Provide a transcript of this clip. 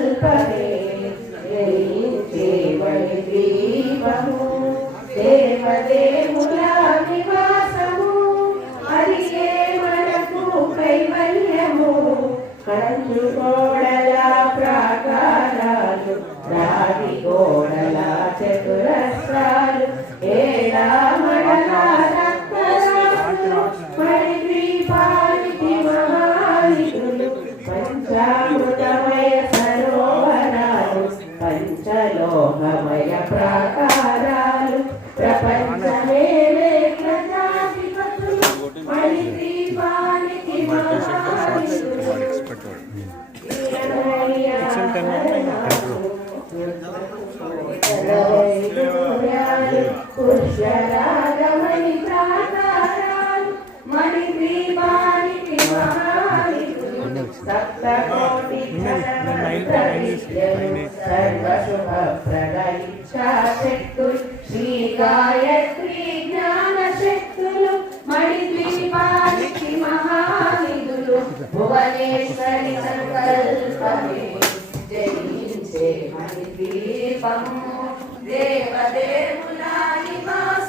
సంకల్పమే జయించే మణిద్వీపము దేవదేవుల నివాసము అదియే మనకు కైవల్యము కంచు గోడల ప్రాకారాలు రాగి గోడల చతురస్రాలు ఏడా మడల రక్తరాలు మణిద్వీపానికి మహానిధులు పంచామృతమయ సరోవరాలు పంచలోహమయ ప్రాకారాలు ప్రపంచమే ప్రజాధిపతులు మణిద్వీపానికి మహానిధులు పుష్యరాగమణి ప్రాకారాలు మణిద్వీపానికి మహానిధులు సప్తకోటి సర్వశుభప్రదయిచ్ఛాశక్తులు శ్రీ గాయత్రి జ్ఞానశక్తులు మణిద్వీపానికి మహానిధులు భువనేశ్వరి సంకల్పమే జయించే మణిద్వీపము దేవదేవుల నివాసము